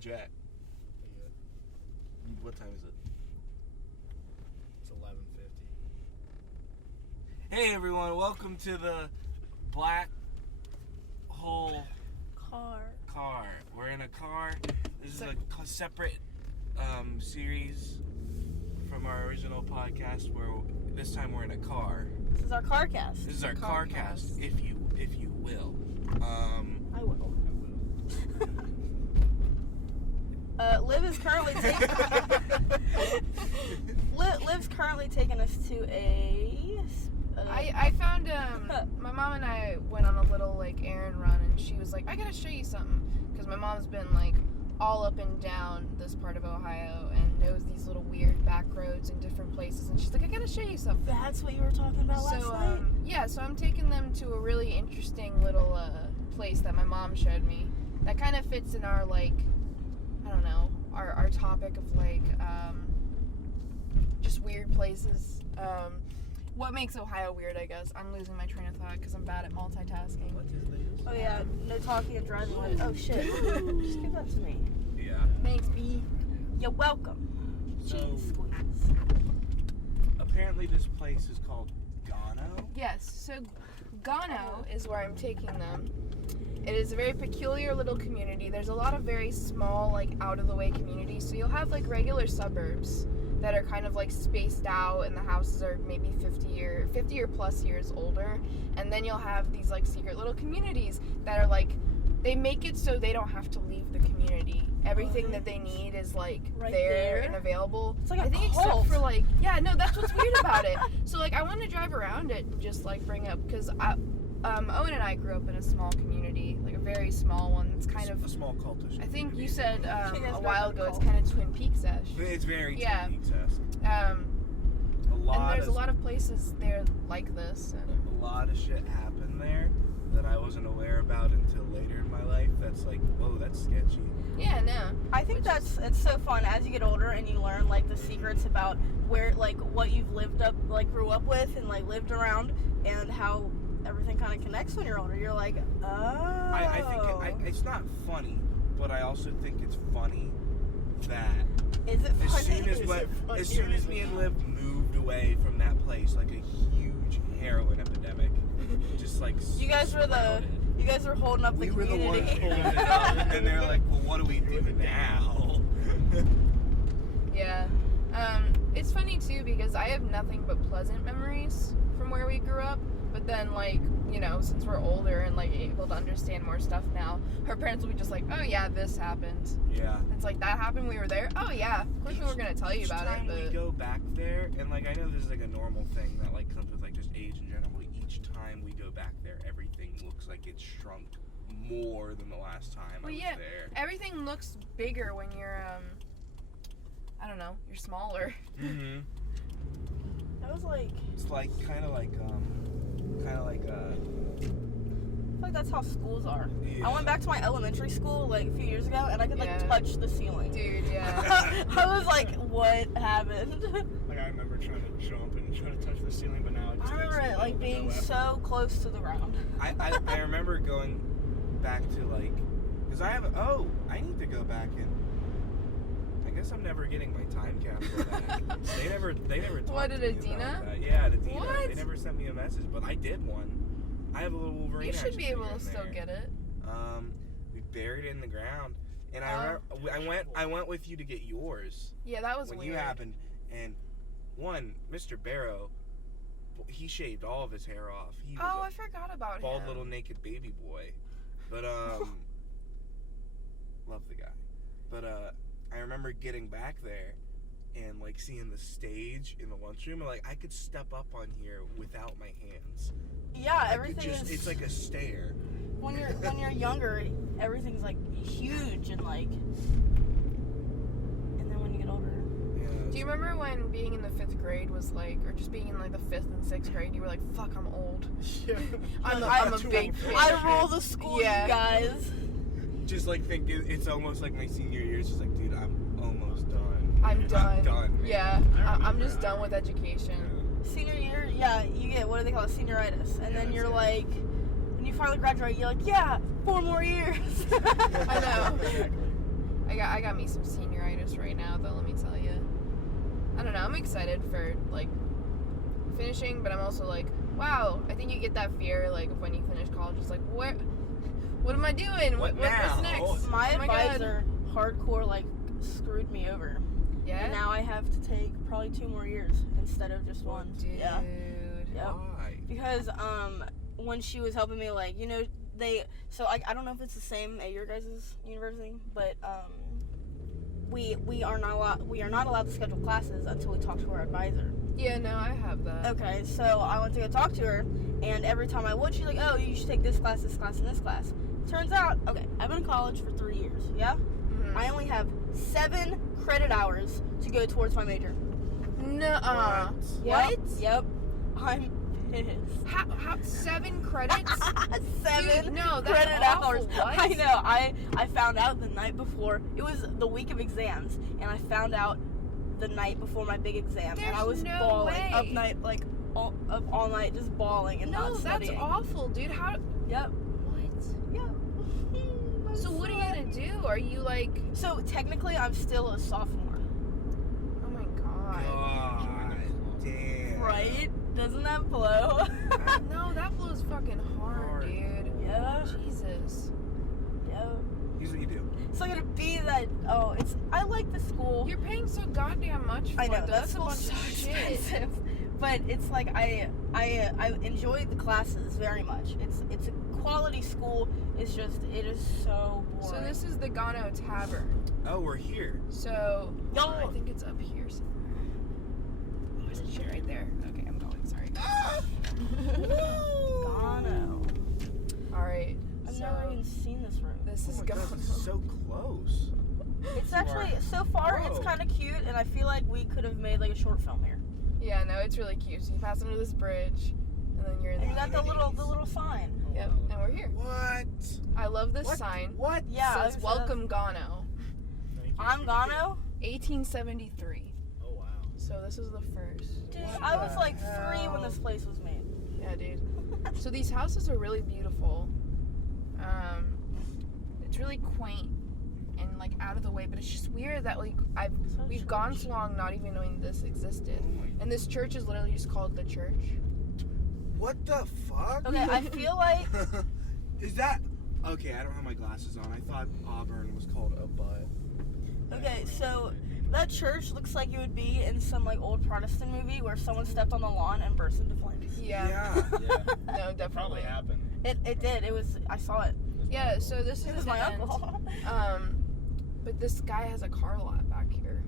Jack. Yeah. What time is it? It's 11:50. Hey everyone, welcome to the Black Hole car. We're in a car. This is a separate series from our original podcast where this time we're in a car. This is our car cast. This is our car cast, if you will. I will. Liv is currently Liv's currently taking us to a. I found my mom and I went on a little errand run, and she was like, "I gotta show you something," because my mom's been all up and down this part of Ohio and knows these little weird back roads in different places, and she's like, "I gotta show you something." That's what you were talking about last night? Yeah, so I'm taking them to a really interesting little place that my mom showed me that kind of fits in our I don't know, our topic of just weird places. What makes Ohio weird, I guess. I'm losing my train of thought because I'm bad at multitasking. What is this? Oh yeah, no talking and driving. Oh shit. Just give that to me. Yeah. Thanks, B. You're welcome. So, Cheese squeeze. apparently this place is called Gano. Yes, so Gano is where I'm taking them. It is a very peculiar little community. There's a lot of very small, out-of-the-way communities. So you'll have, regular suburbs that are kind of, spaced out, and the houses are maybe 50 or plus years older. And then you'll have these, secret little communities that are, they make it so they don't have to leave the community. Everything that they need is, right there and available. It's like a I think cult. except for, yeah, no, that's what's weird about it. So, I want to drive around it and just, bring up, because Owen and I grew up in a small community, a very small one. It's kind of a small cultish. I think you said guys a grew while up in ago a it's cult. kind of Twin Peaks-ish. It's very Yeah. Twin Peaks-esque. And there's a lot of places there like this. A lot of shit happened there that I wasn't aware about until later in my life. That's whoa, that's sketchy. Yeah, no. I think it's so fun as you get older and you learn the secrets about where what you've grew up with and lived around and how everything kind of connects when you're older. You're like, oh. I think it's not funny, but I also think it's funny that Is it funny? as soon as me and Liv moved away from that place, a huge heroin epidemic, just You guys were holding up the we were the ones community. holding it up, and they're like, well, what do we do now? Yeah. It's funny too because I have nothing but pleasant memories from where we grew up. But then, since we're older and, able to understand more stuff now, her parents will be just like, oh, yeah, this happened. Yeah. It's that happened, we were there? Oh, yeah. Of course we were going to tell you about it, but... Each time we go back there, and, I know this is, a normal thing that, comes with, just age in general, but each time we go back there, everything looks like it's shrunk more than the last time I was there. Everything looks bigger when you're, I don't know, you're smaller. Mm-hmm. That was It's kind of like I feel like that's how schools are. Yeah. I went back to my elementary school a few years ago and I could touch the ceiling. Dude, yeah. I was like, what happened? I remember trying to jump and try to touch the ceiling, but now I remember it being so close to the ground. I remember going back to because I need to go back and I guess I'm never getting my time capsule back. They never talked What, to did me Adina? about that. Yeah, Adina. What? They never sent me a message, but I did one. I have a little Wolverine. You should be action able to figure in still there. get it. We buried it in the ground, and I went with you to get yours Yeah, that was when weird. you happened. And Mr. Barrow, he shaved all of his hair off. He was Oh, a I forgot about bald him. little naked baby boy, but love the guy. But I remember getting back there and seeing the stage in the lunchroom, and I could step up on here without my hands. Yeah, everything is. It's like a stair. When you're younger, everything's huge and then when you get older. Yeah. Do you remember when being in the 5th grade was or just being in the 5th and 6th grade, you were like, fuck, I'm old. I'm a big kid. I rule the school, Yeah. you guys. Just think it's almost like my senior year. It's just dude, I'm almost done. I'm done. I'm done, man. Yeah, I'm just done with education. Senior year, yeah, you get, what do they call it, senioritis. And then you're that's when you finally graduate, you're like, yeah, 4 more years. I know. I got me some senioritis right now, though. Let me tell you. I don't know. I'm excited for like finishing, but I'm also like, wow. I think you get that fear like when you finish college. It's like, what am I doing? What What's now? next? My Oh my God. advisor hardcore like screwed me over. Yeah. And now I have to take probably 2 more years instead of just one. Dude. Yeah. Yep. Why? Because when she was helping me, like, you know, I don't know if it's the same at your guys' university, but we are not allowed to schedule classes until we talk to our advisor. Yeah, no, I have that. Okay, so I went to go talk to her, and every time I would, she's like, oh, you should take this class, and this class. Turns out, okay, I've been in college for 3 years, yeah? Mhm. I only have 7 credit hours to go towards my major. Nuh-uh. Yep, What? Yep. I'm pissed. How 7 credits? 7 Dude, no, that's credit awful. hours. What? I know. I found out the night before. It was the week of exams, and I found out the night before my big exam, and I There's was no bawling way. up night, like all night, just bawling and No, not that's studying. awful, dude. How? Yep. What? Yep. So what are you gonna do? Are you like? So technically, I'm still a sophomore. Oh my god. God damn. Right? Doesn't that blow? No, that blows fucking hard, dude. Yeah. Jesus. Yeah. Here's what you do. So I'm gonna be that. Oh, I like the school. You're paying so goddamn much for I know it. that That's a school's bunch so of shit. expensive, but it's like I enjoy the classes very much. It's a quality school. It's just it is so boring. So this is the Gano Tavern. Oh, we're here. So Yo. I think it's up here somewhere. Oh, is it shit right there? Okay, I'm going. Sorry. Gano. All right. I've So never even seen this room. this Oh is my God, Gano. this is so close. It's actually so far it's Whoa. kind of cute, and I feel like we could have made like a short film here. Yeah, no, it's really cute. So you pass under this bridge, and then you're in And the you got the amenities. little sign. Yep, and we're here. What? I love this What? sign. What? Yeah, It says "Welcome Gano." Thank you. I'm Gano. 1873. Oh wow. So this was the first. Dude, What I was the like 3 when hell? this place was made. Yeah, dude. So these houses are really beautiful. It's really quaint and like out of the way, but it's just weird that like we've gone so long not even knowing this existed. Oh my- And this church is literally just called the church. What the fuck? Okay, I feel like Is that okay? I don't have my glasses on. I thought Auburn was called a butt. okay, so that church looks like it would be in some like old Protestant movie where someone stepped on the lawn and burst into flames. Yeah. Yeah. Yeah. No, Probably definitely. happened. It did. It was. I saw it. Yeah, so this It is was my an end. uncle. But this guy has a car lot back here.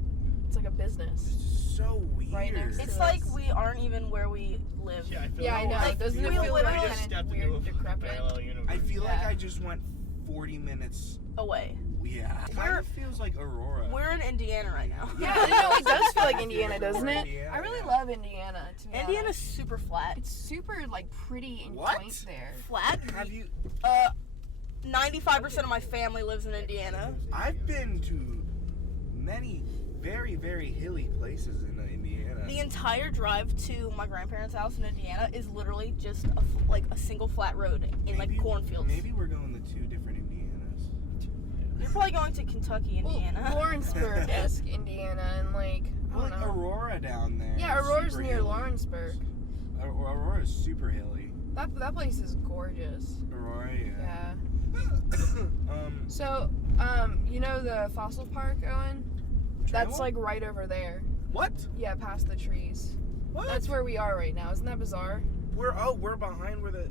It's like a business. It's so weird. Right next to It's us. like we aren't even where we live. Yeah, I feel Yeah, I know. Like, Doesn't it we feel literally like just kind of stepped weird, into a decrepit? parallel universe. I feel like Yeah. I just went 40 minutes. Away. Yeah. It kind of feels like Aurora. We're in Indiana right now. Yeah, no, it does feel like I Indiana, doesn't it? Indiana, I really yeah. love Indiana. To be Indiana's honest. super flat. It's super like pretty and What? quaint there. Flat. Have you? 95% of my family lives in Indiana. I've been to many very, very hilly places in Indiana. The entire drive to my grandparents' house in Indiana is literally just a single flat road in like cornfields. Maybe we're going to 2 different Indianas. You're probably going to Kentucky, Indiana. Well, Lawrenceburg-esque Indiana, and like I Well, don't like know. Aurora down there. Yeah, Aurora's super near hilly. Lawrenceburg. Aurora's super hilly. That place is gorgeous. Aurora, yeah. Yeah. So, you know the fossil park, Owen? That's Travel? like right over there. What? Yeah, past the trees. What? That's where we are right now. Isn't that bizarre? We're behind where the.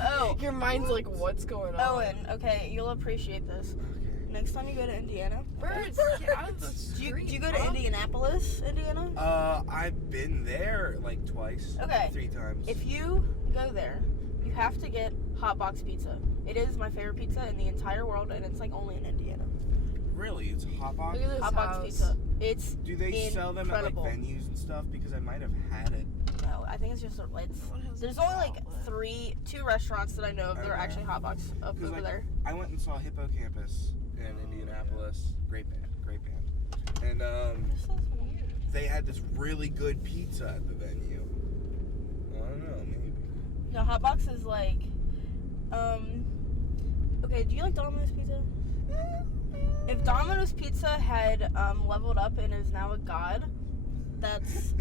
Oh, Your mind's like, what's going on? Owen, okay, you'll appreciate this. Next time you go to Indiana, Birds, get out of the do street. you go to bro. Indianapolis, Indiana? I've been there like twice. Okay. 3 times. If you go there, you have to get Hot Box Pizza. It is my favorite pizza in the entire world, and it's like only in Indiana. Really, it's hot box. Look at this Hot Box house. Pizza. It's Do they sell them at like incredible. venues and stuff? Because I might have had it. no, I think it's just it's. What has There's this only like outlet? 2 restaurants that I know of that are Okay. actually Hot Box up 'Cause, over like, there. I went and saw Hippocampus in Indianapolis. Great band. And This is weird. they had this really good pizza at the venue. I don't know, maybe. No, Hot Box is like, okay. Do you like Domino's pizza? If Domino's Pizza had leveled up and is now a god, that's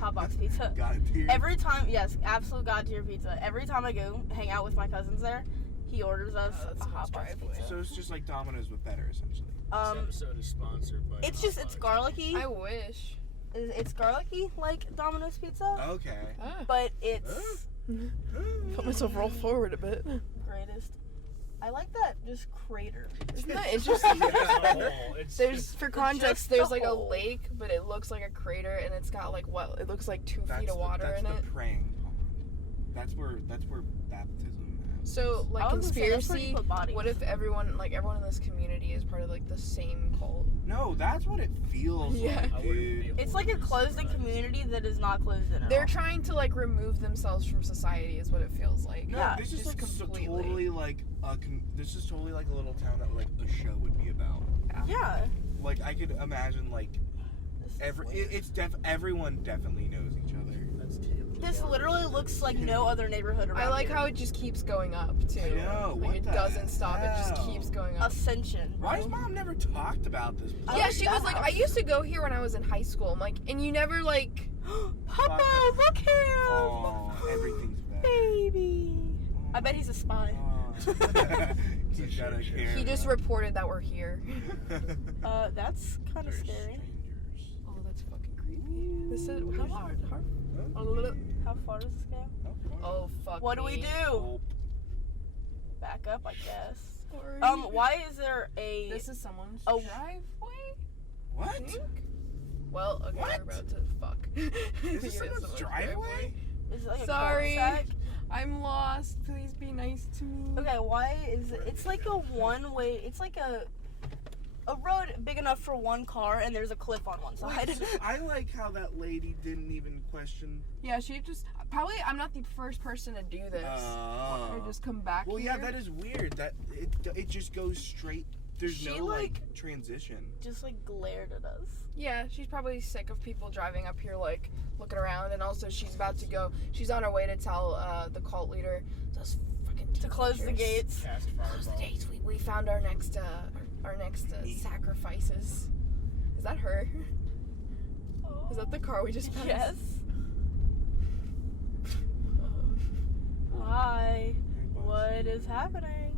Hotbox Pizza. God tier. Every time, yes, absolute god tier pizza. Every time I go hang out with my cousins there, he orders us a Hotbox pizza. So it's just like Domino's but better, essentially. This episode is sponsored by It's garlicky. I wish. It's garlicky like Domino's Pizza, Okay. but it's Put myself roll forward a bit. greatest. I like that just crater. Isn't that interesting? There's, for context, there's like a lake, but it looks like a crater, and it's got like what? It looks like 2 feet of water in it. That's the praying pond. That's where baptism happens. So, like, I was gonna say, that's where conspiracy, you put bodies. what if everyone in this community is part of like the same cult? No, that's what it feels Yeah. like, dude. It's like a closed-in community that is not closed in at They're all. trying to like remove themselves from society, is what it feels like. No, Yeah, this is just like completely. totally like this is totally like a little town that like a show would be about. Yeah. Like I could imagine like everyone definitely knows each other. This literally looks like no other neighborhood around I like here. how it just keeps going up too. I know, Like what it the doesn't stop. It just hell? keeps going up. Ascension. Why has mom never talked about this? I Yeah, like she that was like, house. I used to go here when I was in high school. I'm like, and you never like. Papa, look him! Oh, everything's better. Baby. I bet he's a spy. He's got a camera. He just reported that we're here. That's kind of scary. Oh, that's fucking creepy. This is How far does this go? Oh fuck. What do we me. do? Back up, I guess. Sorry. Why is there a... This is someone's Oh. driveway. What? I think? Well, okay, What? we're about to fuck. Is this someone's driveway? Is it like Sorry. a cul-de-sac? I'm lost. Please be nice to me. Okay, why is it... It's like a one-way... It's like a road big enough for one car, and there's a cliff on one side. Wait, so I like how that lady didn't even question. Yeah, she just probably. I'm not the first person to do this. Or just come back. Well, here. yeah, that is weird. That it just goes straight. There's She, no like- transition. Just like glared at us. Yeah, she's probably sick of people driving up here, like looking around, and also she's about to go. She's on her way to tell the cult leader those fucking To close the teenagers. gates. Cast Close the fireball. gates. We found our next sacrifices. Is that her? Is that the car we just passed? Yes. Hi. What is happening?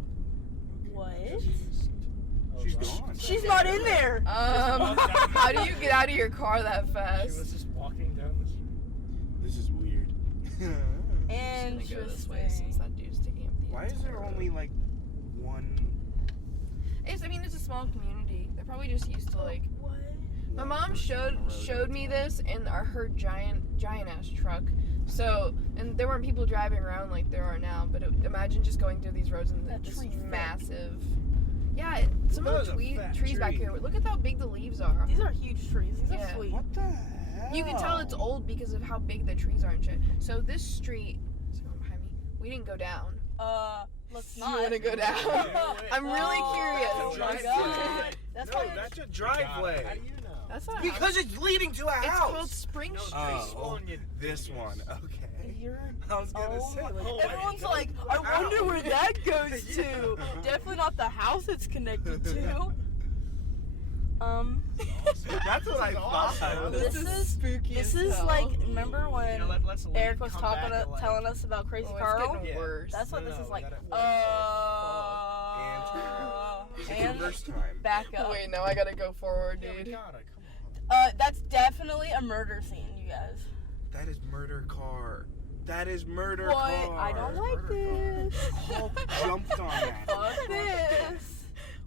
What? She's gone. She's not in there. How do you get out of your car that She fast? was just walking down the street. This is weird. I'm just gonna go this way since Interesting. that dude's taking up the Why is there entire only road. like one? I mean, it's a small community. They're probably just used to like. What? My mom person on the road showed at a me time? this in her giant ass truck. So, and there weren't people driving around like there are now. But imagine just going through these roads and That just tree thick. massive. Yeah, some That of the was a fat trees back tree. here. Look at how big the leaves are. These are huge trees. These Yeah. are sweet. What the hell? You can tell it's old because of how big the trees are and shit. So this street, someone behind me, we didn't go down. Let's You not. wanna go down? I'm really curious. Oh my Driveway. god. That's No, why. that's a How do driveway. you know? That's not Because it's leading to a It's house. called Spring No, Street. this Oh, one, you this dingus. one. Okay. You're. I was gonna Oh say. my Oh, Everyone's my like, I Ow. wonder where that goes to. Yeah. Definitely not the house it's connected to. That's what I thought. awesome. This is spooky. This is like, remember when You know, let's leave, Eric was come talking, back and, like, telling us about Crazy Oh, it's Carl? getting Yeah. worse. That's what No, this no, is we like. gotta- It's And reverse time. back up. Wait, no, I gotta go forward, Yeah, we dude. gotta, come on. That's definitely a murder scene, you guys. That is murder car. That is murder What? car. I don't like Murder this. Hulk jumped on that. Fuck this.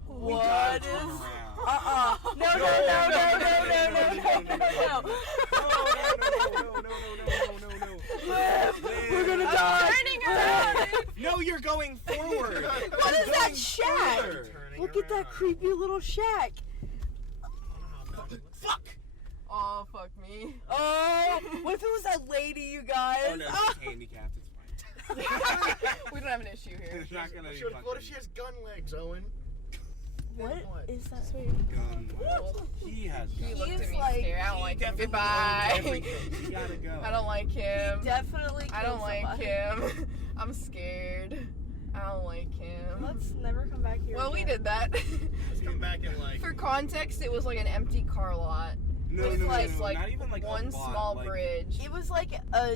We What gotta is? turn around. No. We're gonna die. Turning around. No, you're going forward. What is that shack? Further. Turning Look at that around. creepy little shack. Fuck. Oh, fuck me. Oh, what if it was that lady, you guys? Oh no, she's handicapped. It's fine. We don't have an issue here. It's not gonna be What if fucking she has gun legs, Owen? What What? is that? gun. He has He gun. looked at He's me like- scared. I don't He like him. definitely Goodbye. owns everything. He gotta go. I don't like him. Definitely. I don't killed like somebody. him. I'm scared. I don't like him. Let's never come back here. Well, we again. did that. Let's come back in like. For context, it was like an empty car lot. No, With no, like, no, like not even like one a lot, small like, bridge. It was like a.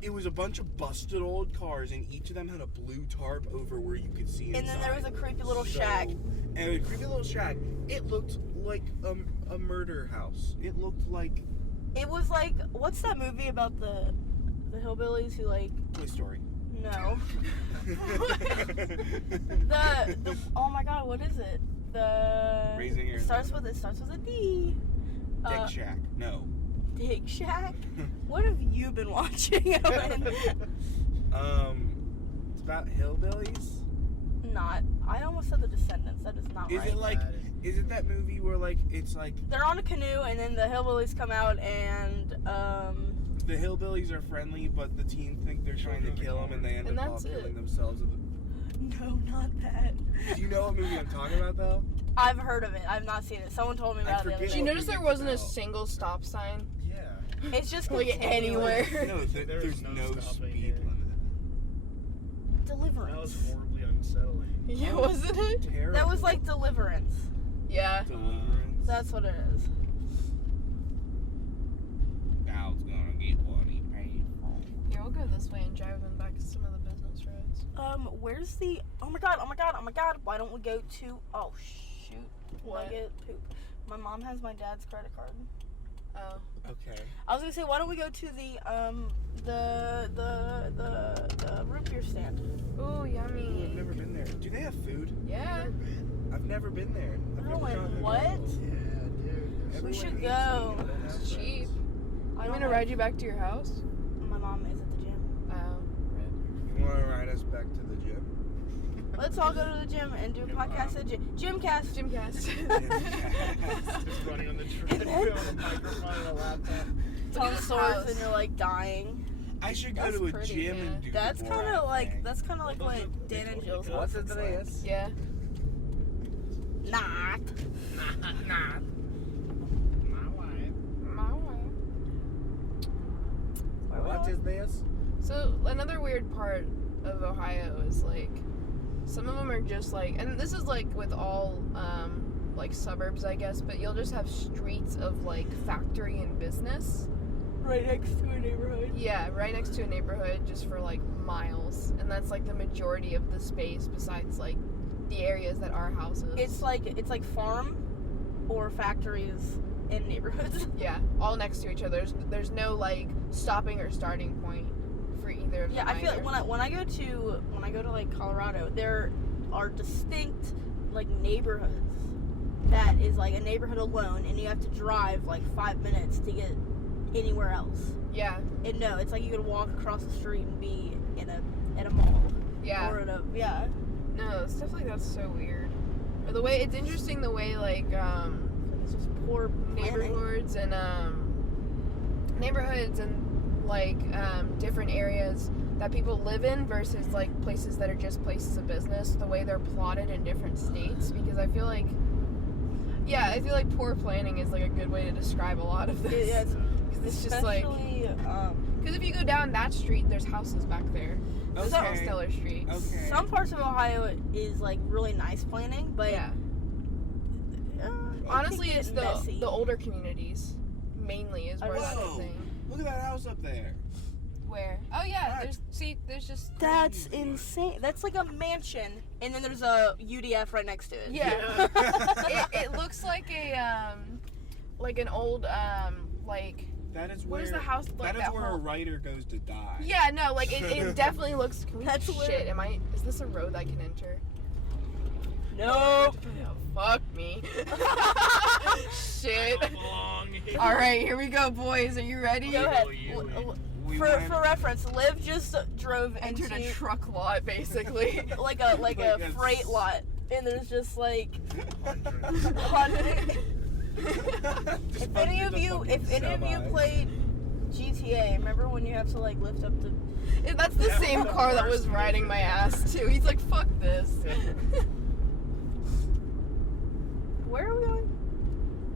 It was a bunch of busted old cars, and each of them had a blue tarp over where you could see inside. And then there was a creepy little shack. And a creepy little shack. It looked like a murder house. It looked like It was like, what's that movie about the hillbillies who like? Toy Story. No. the oh my god, what is it? The Raising Arizona. starts with a D. Dick Shack. No. Dick Shack. What have you been watching, Ellen? It's about hillbillies. Not. I almost said The Descendants. That is not Is right. it like? Is it that movie where like it's like They're on a canoe and then the hillbillies come out and the hillbillies are friendly, but the teens think they're trying to kill them, and they end And up all that's it. killing themselves. No, not that. Do you know what movie I'm talking about though? I've heard of it. I've not seen it. Someone told me about it the other forget Did you day. what notice movie there it's wasn't a about. single stop sign? Yeah. It's just Like continuous. anywhere. No, there's no no stopping speed here. limit. That was Deliverance. horribly unsettling. Yeah, wasn't it? Terrible. That was like Deliverance. Yeah. Deliverance. That's what it is. Dowd's gonna get what he paid for. Here, we'll go this way and drive them back to some of the business roads. Where's the? Oh my god! Why don't we go to? Oh shoot! What? I get poop. My mom has my dad's credit card. Oh. Okay. I was gonna say, why don't we go to the root beer stand? Ooh, Ooh, I've yummy. never been there. Do they have food? Yeah. I've never been there. I've never Owen, gone there. what? Yeah, dude. Everyone should hates me. go. I don't have It's friends. cheap. I I'm don't gonna know. ride you back to your house. My mom is at the gym. Oh. You want to ride us back to the gym? Let's all go to the gym and do a podcast at Gymcast. Gymcast. Just running on the treadmill with a microphone and a laptop. Telling this stories house. and you're like dying. I should go That's to a pretty, gym yeah. and do That's more kind of like acting. what Dan and Jill's What's house it is like. Yeah. Not. Nah. My wife. My way. What is this? So another weird part of Ohio is like some of them are just like, and this is like with all like suburbs, I guess, but you'll just have streets of like factory and business. Right next to a neighborhood. Yeah, right next to a neighborhood just for like miles, and that's like the majority of the space besides like the areas that are houses. It's like farm or factories in neighborhoods. Yeah, all next to each other. There's no like stopping or starting point for either of them. Yeah, I feel either. like when I go to like Colorado, there are distinct like neighborhoods that is like a neighborhood alone, and you have to drive like 5 minutes to get anywhere else. Yeah, And no, it's like you could walk across the street and be at a mall. yeah. Or No, stuff like that's so weird. Or the way it's interesting the way like It's just poor planning. neighborhoods and like different areas that people live in versus like places that are just places of business, the way they're plotted in different states, because I feel like poor planning is like a good way to describe a lot of this. Yeah, Because it's just like, especially, because if you go down that street, there's houses back there. It's on Okay. Stellar Street. Okay. some parts of Ohio is like really nice planning, but Yeah. it Honestly, can get it's messy. the older communities mainly is where that's the Whoa. thing. Look at that house up there. Where? Oh yeah, What? there's just That's insane. That's like a mansion, and then there's a UDF right next to it. yeah. it looks like like an old like That is what where. is the house like That is where a whole- writer goes to die. Yeah, no, like it definitely looks. That's shit. where- Is this a road I can enter? Nope. Oh, fuck me. Shit. I don't belong here. All right, here we go, boys. Are you ready? Go ahead. We For went- for reference, Liv just drove Entered into a truck lot, basically. like a Like a a freight lot, and there's just like Hundreds. hundreds. Just If any of hundreds you fucking played GTA, remember when you have to like lift up the That's the Yeah, same the car that worst was riding my ass too. He's like, "Fuck this." Where are we going?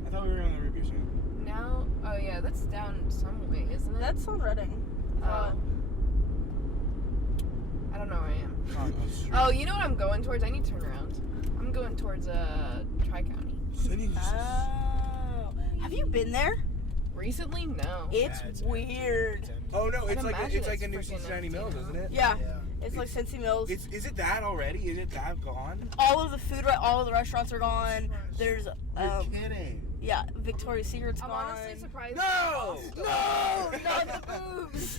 I thought we were on the root beer stand. Now, oh yeah, that's down some way, isn't it? That's on Reading. Oh. I don't know where I am. On a street. Oh, you know what I'm going towards? I need to turn around. I'm going towards Tri-County. Oh. Have you been there? Recently? No. It's weird. Oh no, I'd it's like imagine a new it's freaking Cincinnati empty Mills, now. isn't it? Yeah. It's like Cincy Mills. Is it that already? Is it that gone? All of the food, all of the restaurants are gone. There's, You're kidding. yeah, Victoria's Secret's I'm gone. honestly surprised. No! No, not the boobs.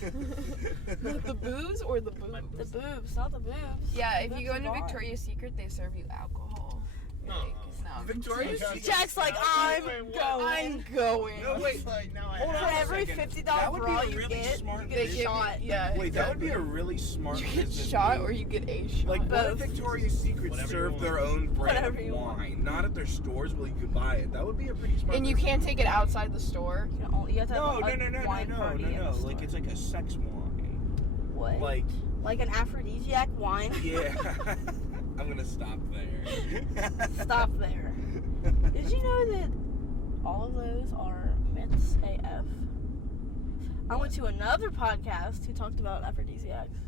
The booze or the boobs? The boobs, not the boobs. Yeah, if The you go boobs into are gone. Victoria's Secret, they serve you alcohol. Like, no. Victoria's Secret. Jack's like, I'm Wait, what? going. I'm going. No, wait. Like, now I Hold have on For a every second. $50 That would be bra a you really get, smart you get a business. shot. Yeah. Wait, that would be a really smart You get business shot move. or you get a shot. Like, what if Both. Victoria's Secret Whatever you served want. their own brand Whatever of you want. wine? Not at their stores where you could buy it. That would be a pretty smart And you business. can't take it outside the store. You have to have No, a no, wine party in the store. Like, it's like a sex wine. What? Like, an aphrodisiac wine? yeah. I'm gonna stop there. Stop there. Did you know that all of those are myths AF? I went to another podcast who talked about aphrodisiacs.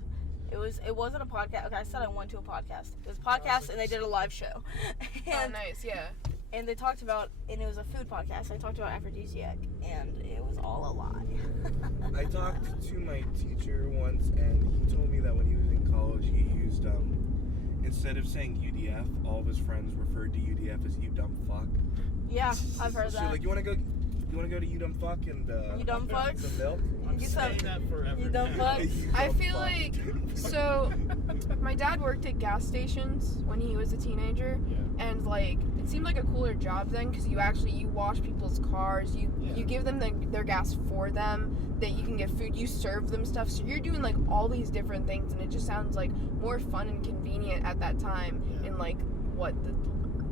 It wasn't a podcast. Okay, I said I went to a podcast. It was a podcast and they did a live show. Oh, And, nice, yeah. and they talked about, and it was a food podcast. They talked about aphrodisiac and it was all a lie. I talked to my teacher once, and he told me that when he was in college, he used instead of saying UDF, all of his friends referred to UDF as you dumb fuck. Yeah, I've heard So that. like, you wanna go to you dumb fuck and You dumb fucks? some milk? I'm You saying some- that forever. you dumb fuck? You I dumb feel fuck. like, so, my dad worked at gas stations when he was a teenager, Yeah. and like, it seemed like a cooler job then, because you wash people's cars, you give them their gas for them, that you can get food, you serve them stuff, so you're doing like all these different things, and it just sounds like more fun and convenient at that time, Yeah. in like, what, the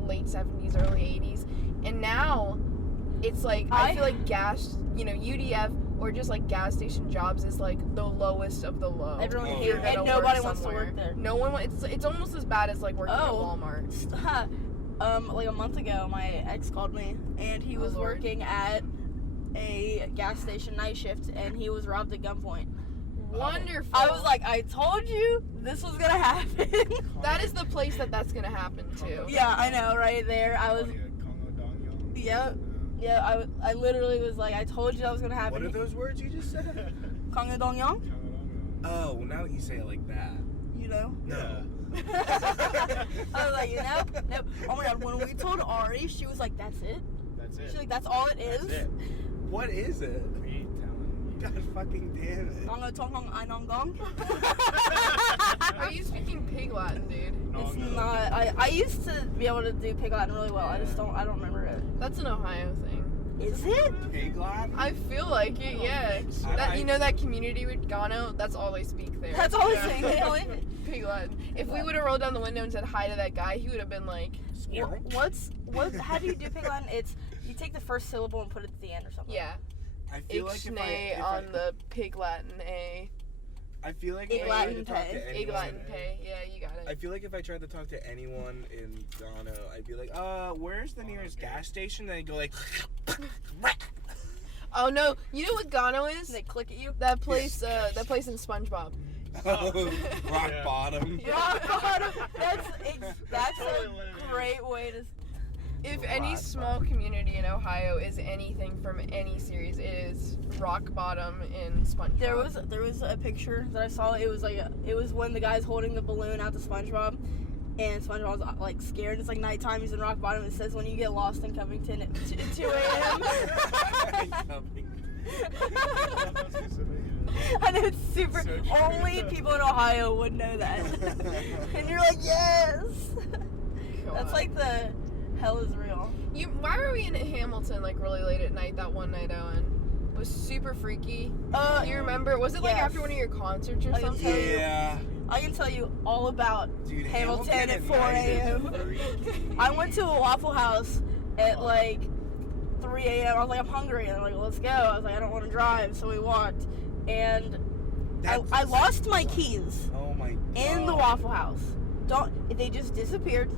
late 70s, early 80s, and now, it's like, I feel like gas, UDF, or just like gas station jobs is like the lowest of the low. Everyone Oh, hates you're it, gonna and work nobody wants to somewhere. work there. No one. It's almost as bad as like working at Oh. Walmart. Like a month ago, my ex called me, and he Oh, was Lord. working at a gas station night shift, and he was robbed at gunpoint. Wonderful. I was like, I told you this was gonna happen. that is the place that's gonna happen to. Yeah, I know, right there. I was, Congo Dong yep, yeah. I literally was like, I told you that was gonna happen. What are those words you just said? Kongo Dong Yang, Oh, now that you say it like that. you know. No. I was like, nope. Oh my god, when we told Ari, she was like, that's it. That's it. She's like, that's all it is. That's it. What is it? We ain't telling. God fucking damn it. Kongo Tong Hong Ai Nong Gong. Are you speaking Pig Latin, dude? It's not. I used to be able to do Pig Latin really well. I don't remember it. That's an Ohio thing. Is it? Pig Latin? I feel like it. Yeah. That community with Gano. That's all they speak there. That's all Yeah. I'm saying. They only. Pig Latin. If we would have rolled down the window and said hi to that guy, he would have been like, Squirrel? How do you do Pig Latin? It's you take the first syllable and put it at the end or something. yeah. I feel like Ixnay on the Pig Latin A. I feel like Ig if I tried Latin to talk pay. to Ig anyone, Latin Pay. Yeah, you got it. I feel like if I tried to talk to anyone in Ghana, I'd be like, where's the nearest gas station? Then I'd go like, Oh no, you know what Gano is? They click at you. That place in SpongeBob. oh, rock Yeah. bottom. Rock bottom. That's Totally what it a is. great way to. If any Rock small community in Ohio is anything from any series, it is Rock Bottom in SpongeBob. There was a picture that I saw. It was when the guy's holding the balloon out to SpongeBob, and SpongeBob's like scared. It's like nighttime. He's in Rock Bottom. It says when you get lost in Covington at 2 a.m. I know it's super. So true. Only people in Ohio would know that. And you're like, yes. God. That's like the hell is real. Why were we in Hamilton like really late at night that one night, Owen? It was super freaky. You remember? Was it like yes. after one of your concerts or I can something? tell you. Yeah. I can tell you all about Dude, Hamilton at 4 night is a.m. freaky. I went to a Waffle House at like 3 a.m. I was like, I'm hungry. And they're like, let's go. I was like, I don't want to drive. So we walked. And I lost my keys Oh my god. in the Waffle House. They just disappeared.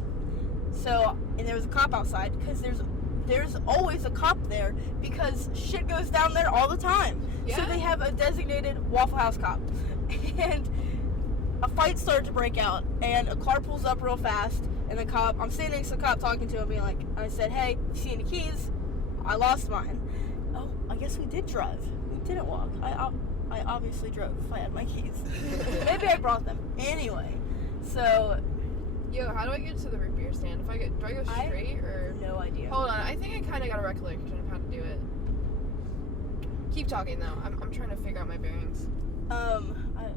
So, and there was a cop outside because there's always a cop there because shit goes down there all the time. Yeah. So they have a designated Waffle House cop. And a fight started to break out, and a car pulls up real fast, and I'm standing next to the cop talking to him, being like, I said, hey, you see any keys? I lost mine. Oh, I guess we did drive. We didn't walk. I obviously drove if I had my keys. Maybe I brought them. Anyway, so... Yo, how do I get to the root beer stand? Do I go straight or? No idea. Hold on, I think I kind of got a recollection of how to do it. Keep talking though. I'm trying to figure out my bearings. I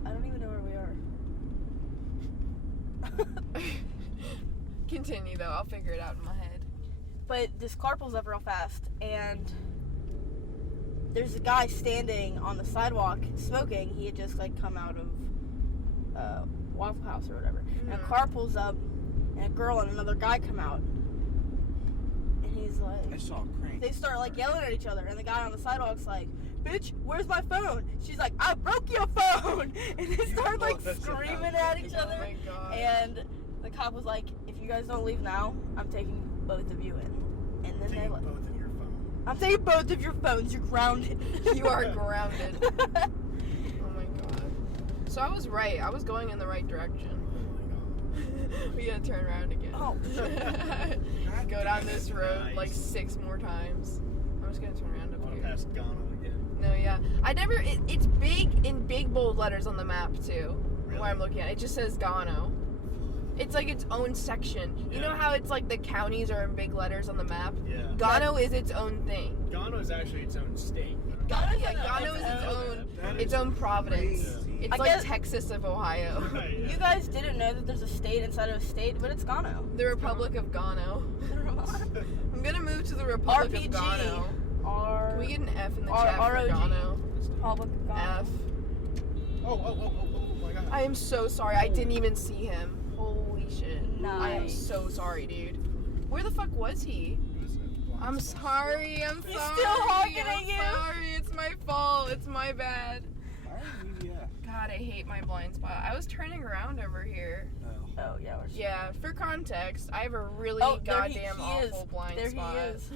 don't even know where we are. Continue though. I'll figure it out in my head. But this car pulls up real fast, and there's a guy standing on the sidewalk smoking. He had just like come out of Waffle House or whatever. And a car pulls up, and a girl and another guy come out, and he's like, I saw a crank. they start like yelling at each other, and the guy on the sidewalk's like, bitch, where's my phone? She's like, I broke your phone. And they start like screaming at each other. Oh my God. And the cop was like, if you guys don't leave now, I'm taking both of you in. And then they Take both of your phones. I'm taking both of your phones. You're grounded. You are grounded. Oh my God. So I was right. I was going in the right direction. We gotta turn around again. Oh. Go down this road like 6 more times. I'm just gonna turn around up here. Past Ghana again. No, yeah. It's big in big bold letters on the map too. Really? Where I'm looking at it just says Gano. It's like its own section. You know how it's like the counties are in big letters on the map? Yeah. Gano is its own thing. Ghana is actually its own state. Ghana is its own providence. crazy. It's I like guess- Texas of Ohio. Right, yeah. You guys didn't know that there's a state inside of a state, but it's Ghana. The Republic of Ghana. I'm gonna move to the Republic RPG. of Ghana. Can we get an F in the chat for ROG. Ghana? Republic of Ghana. F. Oh my God. I am so sorry. I didn't even see him. Holy shit. I am Nice. so sorry, dude. Where the fuck was he? I'm sorry. I'm He's sorry. still honking at I'm you. sorry. It's my fault. It's my bad. Yeah. God, I hate my blind spot. I was turning around over here. Oh, yeah. Yeah, for context, I have a really Oh, there he goddamn is. awful blind There spot. he is.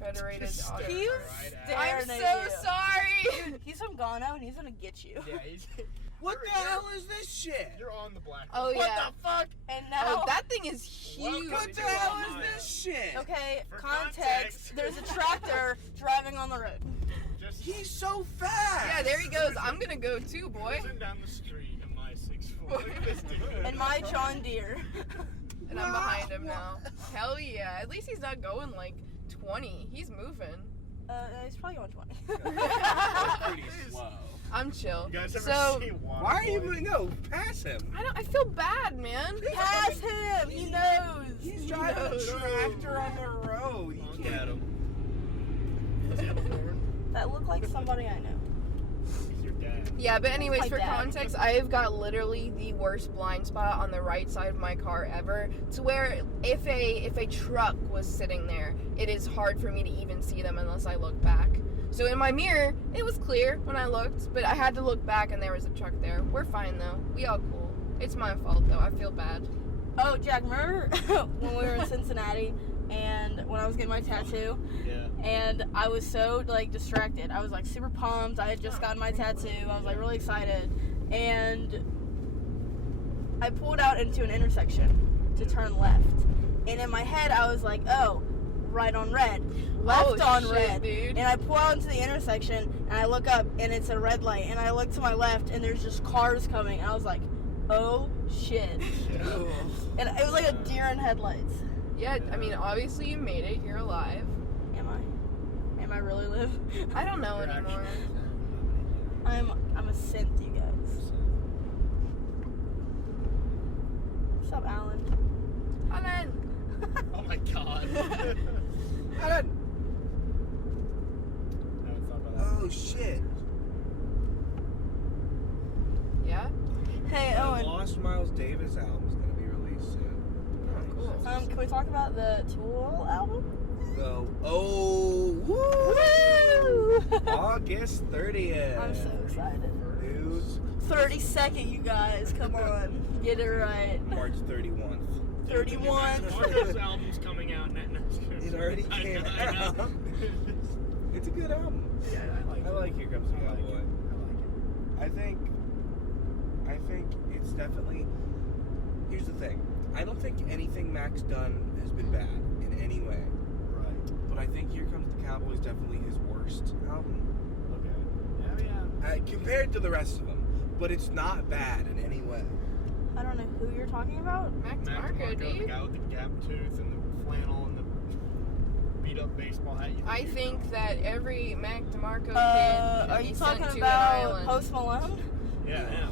Federated Just Auto. stare He was right at staring I'm at so you. sorry. He's from Ghana, and he's gonna get you. Yeah, he's. What the hell is this shit? You're on the black. Oh, list. yeah. What the fuck? And now, Oh, that thing is huge. Welcome What the hell is this shit? okay, For context. context. There's a tractor driving on the road. Just He's so fast. Yeah, there he goes. I'm gonna go too, boy. cruising down the street in my 6'4". Look at this dude. And my John Deere. And I'm behind him now. Hell yeah. At least he's not going like 20. He's moving. He's probably going 20. That's pretty slow. I'm chill. You guys ever So see Waterboy? Why are you moving? No, pass him. I feel bad, man. Pass him. He knows. He's He driving knows. a tractor on the road. You Honk can't. at him. Does he have a horn? That looked like somebody I know. He's your dad. Yeah, but anyways, My for dad. context, I have got literally the worst blind spot on the right side of my car ever. To where if a truck was sitting there, it is hard for me to even see them unless I look back. So in my mirror, it was clear when I looked, but I had to look back and there was a truck there. We're fine though. We all cool. It's my fault though. I feel bad. Oh, Jack, remember when we were in Cincinnati and when I was getting my tattoo? Yeah. And I was so like distracted. I was like super pumped. I had just gotten my tattoo. I was like really excited. And I pulled out into an intersection to turn left. And in my head I was like, oh, right on red. Left Oh, on shit, red. dude. And I pull out into the intersection and I look up and it's a red light. And I look to my left and there's just cars coming. And I was like, oh shit. Ugh. And it was like a deer in headlights. Yeah, I mean, obviously you made it. You're alive. Am I? Am I really live? I don't know You're anymore. actually- I'm a synth, you guys. What's up, Alan? Alan. Oh my God. Alan. Haven't thought about that. Oh shit. Yeah? Hey, The Owen. Lost Miles Davis album is gonna be released soon. Cool. Can we talk about the Tool album? Go. Oh. Woo! Woo! August 30th. I'm so excited. Dudes. 32nd, you guys. Come on. Get it right. March 31st. 31. Marco's album's coming out next year. It already I came know, I know. out. It's a good album. Yeah, I like I it. like Here Comes the I like Cowboy. it. I like it. I I think it's definitely... Here's the thing. I don't think anything Mac's done has been bad in any way. Right. But I think Here Comes the Cowboy is definitely his worst album. Okay. Yeah. Compared to the rest of them. But it's not bad in any way. I don't know who you're talking about. Mac Mac DeMarco, DeMarco, the dude. guy with the gap tooth and the flannel and the beat up baseball hat. I think that every Mac DeMarco kid Are should you be talking sent to an about island. Post Malone? Yeah.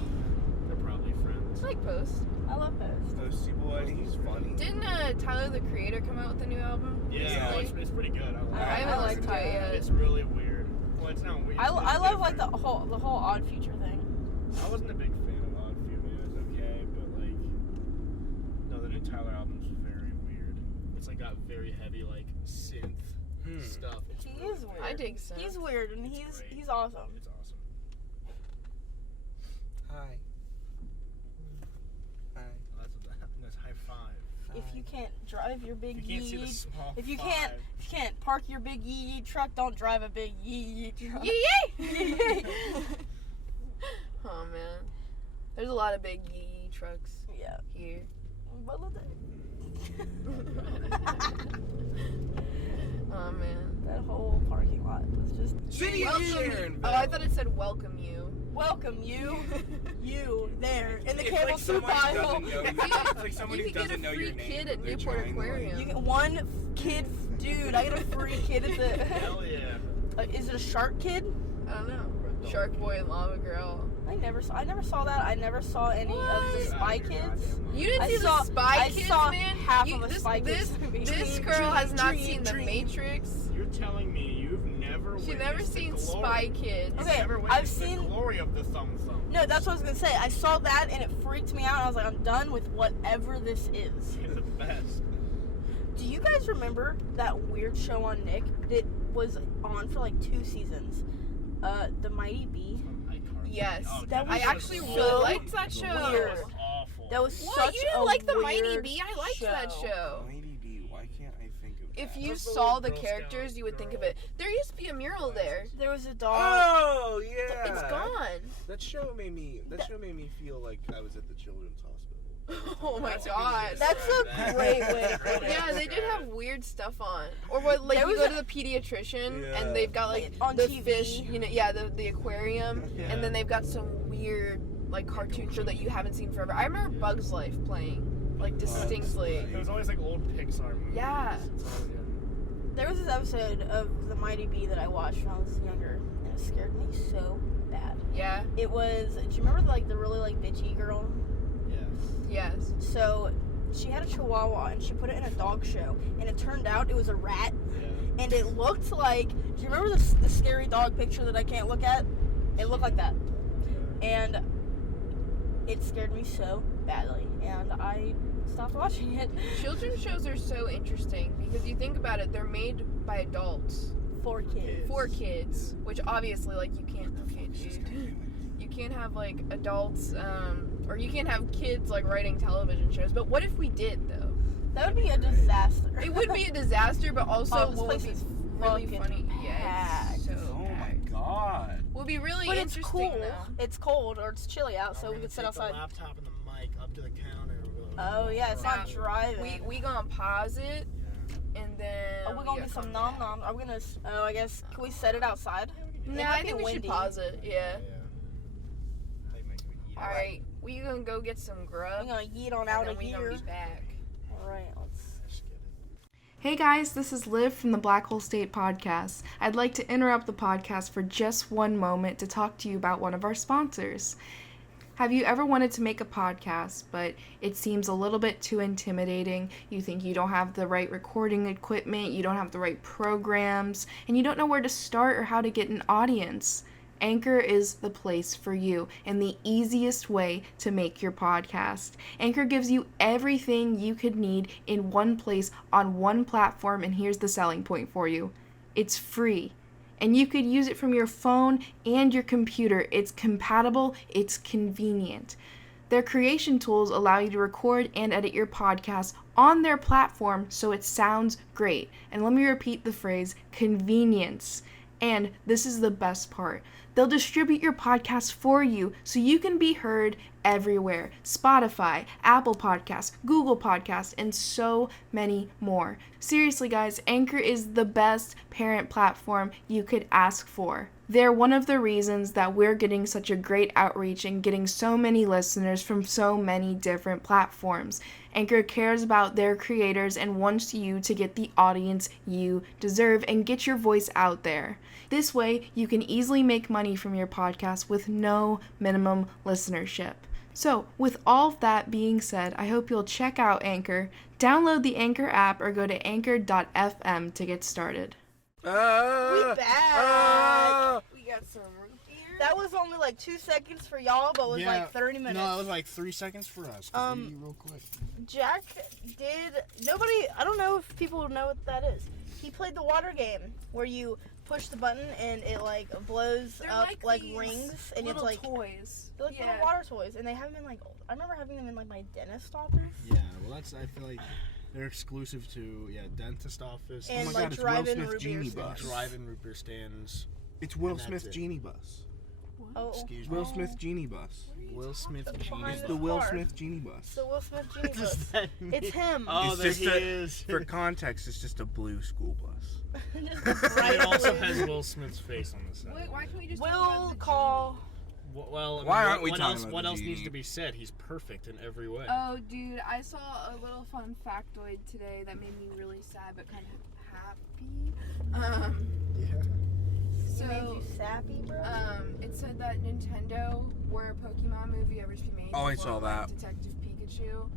They're probably friends. I like Post. I love Post. Posty Boy, he's funny. Didn't Tyler the Creator come out with a new album? Yeah, recently? it's pretty good. I haven't listened to it yet. It's really weird. Well, it's not weird. I it's love like different. the whole Odd Future thing. I wasn't a big fan of Odd Few, man. It was okay, but like, no, the new Tyler album's very weird. It's like got very heavy like synth stuff. It's He really is weird. I dig so. He's weird and It's great. he's awesome. It's awesome. Hi. Hi. Oh, that's high five. If you can't drive your big If you can't see the yeet, small if you five. can't park your big yeet truck, don't drive a big yeet truck. Yee! Oh man, there's a lot of big yee trucks Yeah. here. What was Oh man. that whole parking lot was just City of Sharonville. Oh, I thought it said welcome you. welcome you, you there in the It's Campbell like soup someone who aisle. doesn't know you. It's like someone You who could get doesn't a know free your name. kid but at they're Newport trying to, like- Aquarium. You get one kid, dude. I get a free kid at the. Hell yeah. Is it a shark kid? I don't know. Shark Boy and Lava Girl. I never saw that. I never saw any of the What? Spy Kids. You didn't I see saw- the Spy I Kids, saw man? half You- of a this, Spy this, Kids movie. This Dream, girl has not dream, seen dream. The Matrix. You're telling me you've never She's witnessed never the seen glory. Spy Kids. You've Okay, never I've witnessed seen- the glory of the thumb. No, that's what I was gonna say. I saw that and it freaked me out. I was like, I'm done with whatever this is. You're the best. Do you guys remember that weird show on Nick that was on for like 2 seasons? The Mighty Bee. Yes. That I was actually so really liked that show. weird. That was awful. That was What? such You didn't a like the Mighty weird Bee? I liked that show. Mighty Bee, why can't I think of If that? you Just the saw little the Girl characters, Scout you would think of girl. it. There used to be a mural there. There was a dog. Oh, yeah. It's gone. That show made me feel like I was at the children's hospital. Oh my That's a god. good That's a great way to put it. Yeah, they did have weird stuff on. Or what, like There you was go a- to the pediatrician Yeah. and they've got like On the TV. fish, you know, yeah, the aquarium, Yeah. and then they've got some weird like cartoon show that you haven't seen forever. I remember Bugs Life playing like distinctly. It was always like old Pixar movies. Yeah. It's all good. There was this episode of The Mighty Bee that I watched when I was younger, and it scared me so bad. Yeah. It was. Do you remember like the really like bitchy girl? Yeah. Yes. So she had a chihuahua and she put it in a dog show, and it turned out it was a rat, Yeah. and it looked like. Do you remember the scary dog picture that I can't look at? It looked like that, and it scared me so badly, and I stopped watching it. Children's shows are so interesting because you think about it, they're made by adults For kids. for kids, which obviously like you can't do. You can't have like adults, or you can't have kids like writing television shows. But what if we did though? That would be a disaster. It would be a disaster, but also Oh, this what would place be is really fucking funny. Yeah, packed. it's so Oh my packed. god. Would be really But it's interesting cool. though. It's cold or it's chilly out, so We're we gonna could sit take outside. The laptop and the mic up to the counter. Oh yeah, it's not Yeah. driving. We gonna pause it and then. Are we gonna get some nom nom? Are we gonna? Oh, I guess. Can we set it outside? No, It I might think be we should windy. pause it. Yeah. They make me eat. All right, we gonna go get some grub. I'm gonna yeet on and out then of we here. gonna be back. All right, let's. Let's get it. Hey guys, this is Liv from the Black Hole State Podcast. I'd like to interrupt the podcast for just one moment to talk to you about one of our sponsors. Have you ever wanted to make a podcast, but it seems a little bit too intimidating? You think you don't have the right recording equipment, you don't have the right programs, and you don't know where to start or how to get an audience? Anchor is the place for you and the easiest way to make your podcast. Anchor gives you everything you could need in one place on one platform, and here's the selling point for you. It's free. And you could use it from your phone and your computer. It's compatible, it's convenient. Their creation tools allow you to record and edit your podcast on their platform so it sounds great. And let me repeat the phrase, convenience. And this is the best part. They'll distribute your podcast for you so you can be heard everywhere. Spotify, Apple Podcasts, Google Podcasts, and so many more. Seriously, guys, Anchor is the best parent platform you could ask for. They're one of the reasons that we're getting such a great outreach and getting so many listeners from so many different platforms. Anchor cares about their creators and wants you to get the audience you deserve and get your voice out there. This way, you can easily make money from your podcast with no minimum listenership. So, with all of that being said, I hope you'll check out Anchor, download the Anchor app, or go to anchor.fm to get started. We back. We got some root beer. That was only like 2 seconds for y'all, but it was like 30 minutes. No, it was like 3 seconds for us. Real quick. Jack I don't know if people know what that is. He played the water game where you push the button and it like blows They're up like these rings and little it's like toys. they're like little water toys and they have them in like I remember having them in like my dentist office. Yeah, well I feel like they're exclusive to dentist office And Oh my like God, it's drive-in Will Smith root beer Genie stands. Bus. drive-in root beer stands. It's Will And that's Smith it. Genie Bus. Oh, Excuse Will me. Smith Genie Bus. Will Smith That's Genie. behind It's the the Will car. Smith Genie Bus. the Will Smith Genie What does Bus. that mean? It's him. Oh, It's there just he is. For context, it's just a blue school bus. Just a bright It also blue. has Will Smith's face on the side. Wait, why can't we just talk We'll about the call. Well, I mean, Why aren't we what talking else? about What the else genie? needs to be said? He's perfect in every way. Oh, dude, I saw a little fun factoid today that made me really sad but kind of happy. Yeah. It made So, you sappy, bro. it said that Nintendo, were a Pokemon movie ever to be made, Oh, I before, saw like, that. Detective Pikachu,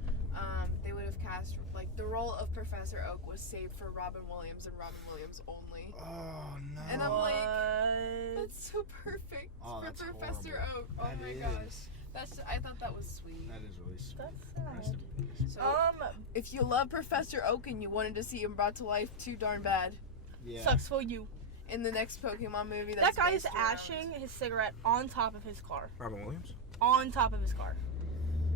they would have cast, like, the role of Professor Oak was saved for Robin Williams and Robin Williams only. Oh no. And I'm like, What? that's so perfect Oh, for that's Professor horrible. Oak. Oh That my is. gosh. I thought that was sweet. That is really sweet. That's Rest sad. in peace. So, if you love Professor Oak and you wanted to see him brought to life too darn bad Yeah. Sucks for you. in the next Pokemon movie, That that's guy is based around- ashing his cigarette on top of his car. Robin Williams. On top of his car.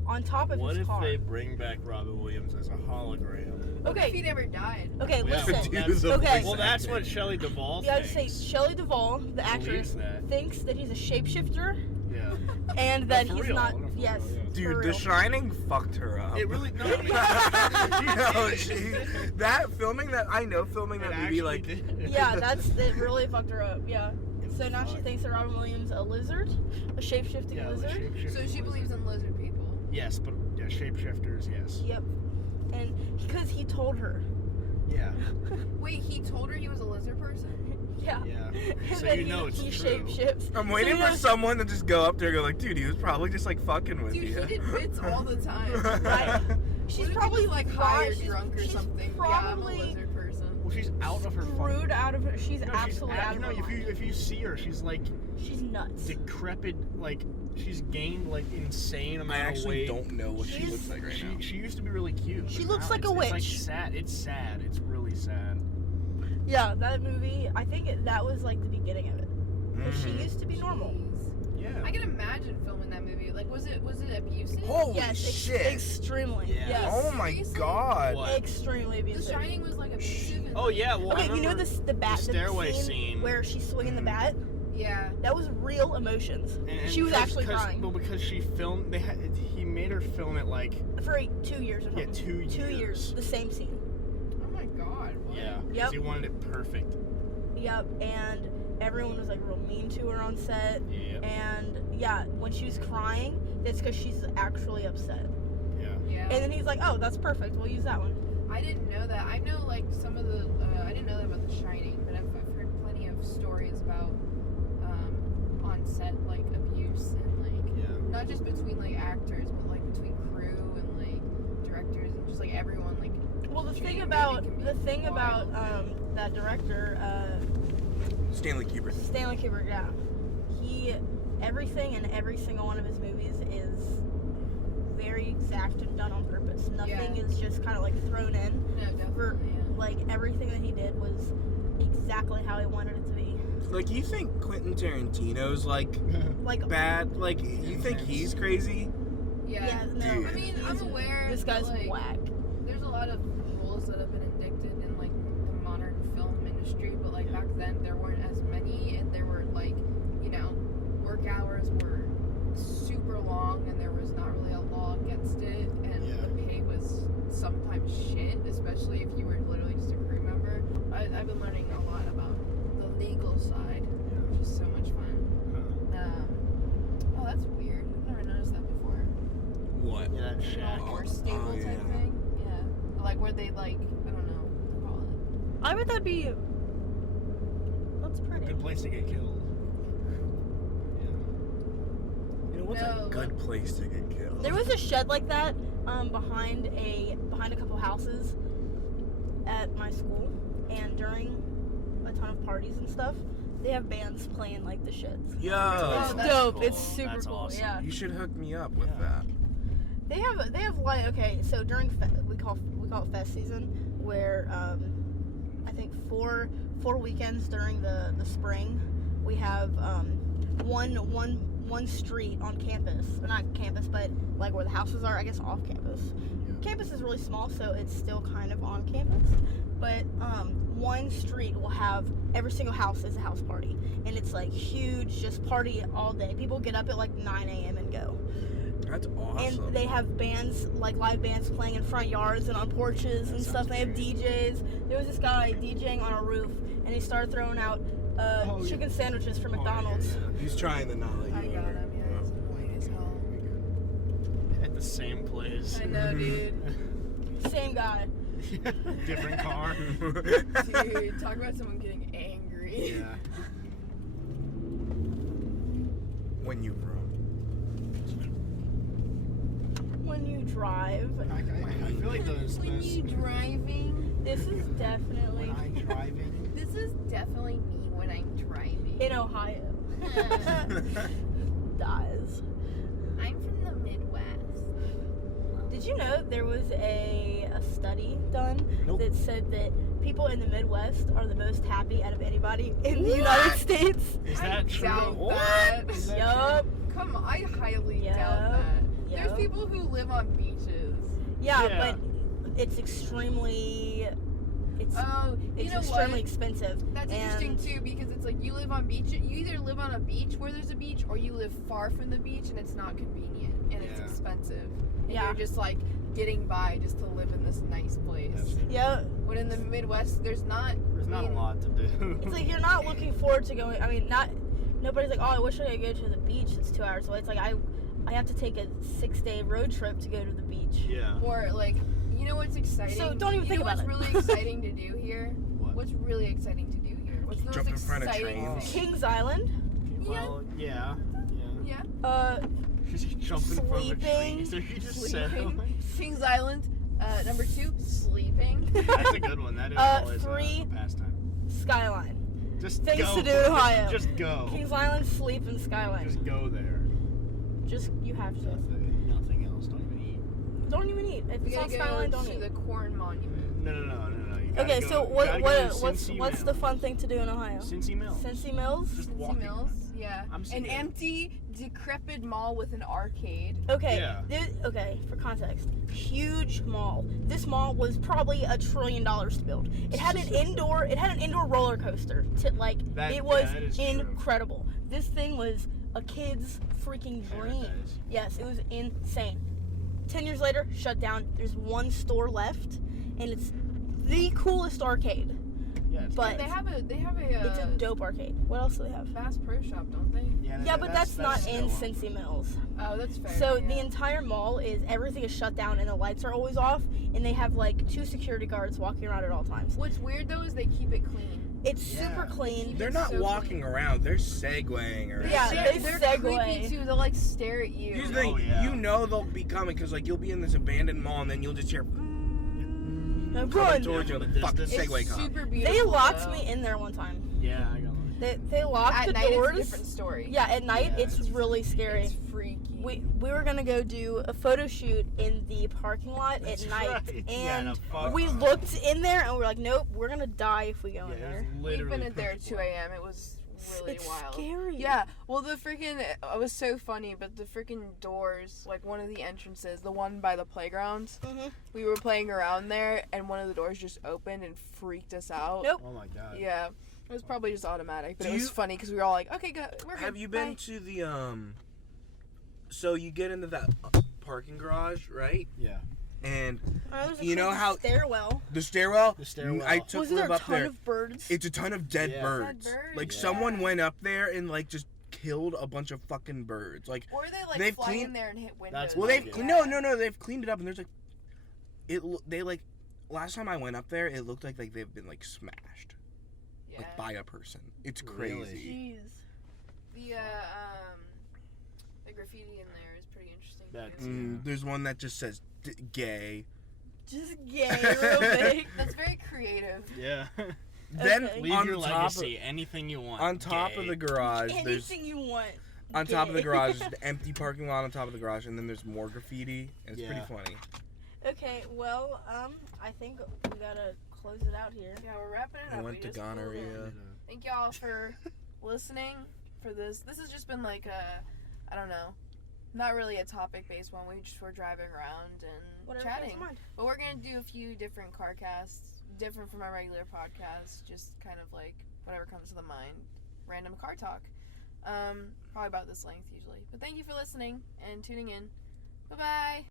On top of What his if car. they bring back Robin Williams as a hologram? What if he Okay, never died? okay, Yeah, listen. well, Dude, that's- the Okay. voice Well, that's acting. what Shelley Duvall You have to say thinks. Shelley Duvall, the actress, Believes that. thinks that he's a shapeshifter Yeah. and No, that for he's real. not. No, for Yes. real, yeah. for Dude, The real. Shining fucked her up. It really. No, I mean, filming that movie like Yeah, it really fucked her up. Yeah. So now she thinks that Robin Williams a lizard, a shapeshifting Yeah, lizard. So she believes in lizard people. Yes, but yeah, shapeshifters. Yes. Yep. And because he told her. Yeah. Wait, he told her he was a lizard person? Yeah. Yeah. And So then you know it's he true. shapeshifts. I'm waiting So, you for know, someone to just go up there and go like, dude, he was probably just like fucking with Dude, you. he did bits all the time. Right. What She's if he probably was, like high or she's- drunk or she's something. Yeah, I'm a Probably lizard person. Well, she's out of her screwed out of her. She's No, absolutely out of her if mind. you see her, she's like She's nuts. decrepit. Like she's gained like insane I amount of actually weight. don't know what she She's- looks like right now. She used to be really cute. She but looks now like a it's like witch. sad. It's sad. It's really sad. Yeah, that movie. I think that was like the beginning of it. 'Cause she Mhm. used to be normal. Jeez. Yeah. I can imagine filming that movie. Like, was it abusive? Holy Yes, shit! extremely. Yeah. Yes. Oh my Seriously? god! What? Extremely The abusive. Shining was like abusive. And, Oh like, yeah. Well, I Okay, you know remember the bat, the stairway scene. where she's swinging the bat. Yeah. That was real emotions. And She was actually crying. Well, because she filmed. He made her film it like For 2 years or something. 2 years. 2 years. The same scene. Oh my god. What? Yeah. Yep. Because he wanted it perfect. Yep. And everyone was like real mean to her on set. Yeah. And yeah, when she was crying, it's because she's actually upset. Yeah. Yeah. And then he's like, "Oh, that's perfect. We'll use that one." I didn't know that. I know like some of the. I didn't know that about The Shining, but I've heard plenty of stories about on set like abuse and like Yeah. not just between like actors, but like between crew and like directors and just like everyone like. Well, the shooting thing a about movie can be the thing about wild. that director, Stanley Kubrick. Stanley Kubrick, yeah, everything in every single one of his movies is very exact and done on purpose. Nothing Yeah. is just kind of like thrown in. No, definitely. Yeah. Like everything that he did was exactly how he wanted it to be. Like, you think Quentin Tarantino's like Like bad? Like, you think he's crazy? yeah, no, Dude. I mean, I'm aware. this that, guy's like, whack. There's a lot of rules that have been indicted in like the modern film industry, but like back then there weren't as many, and there were like, you know, work hours were super long and there was not really a law against it, and the pay was sometimes shit, especially if you were literally just a crew member. I've been learning a lot about the legal side, which is so much fun. Oh, that's weird. I've never noticed that before. What? Yeah, that shack. Or stable type thing. Yeah. Like where they like, I don't know what to call it. I bet that'd be. That's pretty. Good place to get killed. You know what's No. a good place to get killed? There was a shed like that behind a couple houses at my school, and during a ton of parties and stuff, they have bands playing like the sheds. Yo, It's that's dope. cool. It's super That's cool. awesome. Yeah. you should hook me up with that. They have like, okay, so during we call it fest season, where I think four weekends during the spring, we have one street on campus, or not campus, but like where the houses are, I guess off campus. Campus is really small, so it's still kind of on campus, but one street will have every single house is a house party, and it's like huge, just party all day. People get up at like 9 a.m. and go. That's awesome. And they have bands, like live bands playing in front yards and on porches and stuff. They have DJs. There was this guy DJing on a roof, and he started throwing out chicken sandwiches from McDonald's. He's trying the knowledge. I got him, yeah. It's annoying as hell. At the same place. I know, dude. Same guy. Different car. Dude, talk about someone getting angry. Yeah. When you run. When you drive, I feel like those. When you driving, this is definitely When I'm driving. this is definitely me when I'm driving. in Ohio. Dies. I'm from the Midwest. Did you know there was a study done that said that people in the Midwest are the most happy out of anybody in the United States? Is I that true? doubt What? that. Is that Yup. Come on, I highly Yup. doubt that. There's Yup. people who live on beaches. Yeah, Yeah. but it's extremely. It's Oh, you it's know extremely what? expensive. That's and interesting too, because it's like you live on beach. You either live on a beach where there's a beach, or you live far from the beach and it's not convenient and it's Yeah. expensive. And Yeah. you're just like getting by just to live in this nice place. Yeah, When in the Midwest, there's not. There's not a lot to do. it's like you're not looking forward to going. I mean, nobody's like, oh, I wish I could go to the beach. It's 2 hours away. It's like I have to take a 6-day road trip to go to the beach. Yeah. Or like, you know what's exciting? So don't even think about what's it. really exciting to do here? What? What's really exciting to do here? What's the Jump most in front of exciting trains. thing? Kings Island. Well, yeah. Yeah. Just jumping from a Sleeping. tree. So you just said. Sleeping. Kings Island. Number 2, sleeping. That's a good one. That is always 3, a pastime. Skyline. Just Things go. to do in Ohio. Just go. Kings Island, sleep, and Skyline. Just go there. Just you have to. Nothing else. Don't even eat. Don't even eat. If We it's on gotta Skyline, go don't to eat. the Corn Monument. No. You gotta Okay, go, so you gotta go to what's Cincy the Mills. fun thing to do in Ohio? Cincy Mills. Cincy Mills. Just Cincy walking. Mills. Yeah. I'm An seeing it. empty, decrepit mall with an arcade. Okay. Yeah. Okay, for context, huge mall. This mall was probably $1 trillion to build. It had an indoor roller coaster. It was that is true. incredible. This thing was a kid's freaking dream. Paradise. Yes, it was insane. 10 years later, shut down. There's one store left, and it's the coolest arcade. Yeah, it's But They have a it's a dope arcade. What else do they have? Bass Pro Shop, don't they? Yeah, but that's not in still- Cincy Mills. Oh, that's fair. So yeah. the entire mall everything is shut down and the lights are always off, and they have like 2 security guards walking around at all times. What's weird though is they keep it clean. It's Yeah. super clean. They're not So walking around. They're segwaying around. Yeah, they they're segue. creepy too. They'll like stare at you. Here's the thing. Oh, yeah. You know they'll be coming because like you'll be in this abandoned mall and then you'll just hear Run. coming towards you. Yeah, The but fucking this- It's Segway cop. super beautiful. They locked though. me in there one time. Yeah, I got one. They locked At the night, doors. it's a different story. Yeah, at night Yeah, it's it's really scary. It's freaky. We were gonna go do a photo shoot in the parking lot That's at night, right. Yeah, and no, fuck. we looked in there and we're like, nope, we're gonna die if we go in Yeah, there. it was We've literally been in there at pitch 2 black. a.m. It was really It's wild. scary. Yeah, well, the freaking, it was so funny, but the freaking doors, like one of the entrances, the one by the playground, Mhm. we were playing around there, and one of the doors just opened and freaked us out. Nope. Oh my god. Yeah. It was probably just automatic, but Do it was you- funny because we were all like, okay, good, we're good. Have you been bye." to the So you get into that parking garage, right? Yeah. And Oh, there's a You know creepy how- stairwell. the stairwell. The stairwell. I took Wasn't Liv there a up ton there. of birds? It's a ton of dead Yeah. birds. Dead birds, Like yeah. someone went up there and like just killed a bunch of fucking birds. Like, Or they like They've fly cleaned- in there and hit windows. That's well, what they've Yeah. no, they've cleaned it up and there's like, they like, last time I went up there, it looked like they've been like smashed, Yeah. like by a person. It's Really? crazy. Jeez. The graffiti in there is pretty interesting. That's- too. There's one that just says gay. Just gay, real big. That's very creative. Yeah. Then Okay. Leave on your top legacy. Anything you want. on top Gay. of the garage, there's Anything you want. on top of the gay. garage is the empty parking lot on top of the garage, and then there's more graffiti, and it's Yeah. pretty funny. Okay, well, I think we gotta close it out here. Yeah, we're wrapping it I up. went We to just pulled gonorrhea. in. Thank y'all for listening for this. This has just been like a, I don't know, not really a topic-based one. We just were driving around and Whatever comes chatting. to mind. But we're gonna do a few different car casts, different from our regular podcast. Just kind of like whatever comes to the mind, random car talk. Probably about this length usually. But thank you for listening and tuning in. Bye bye.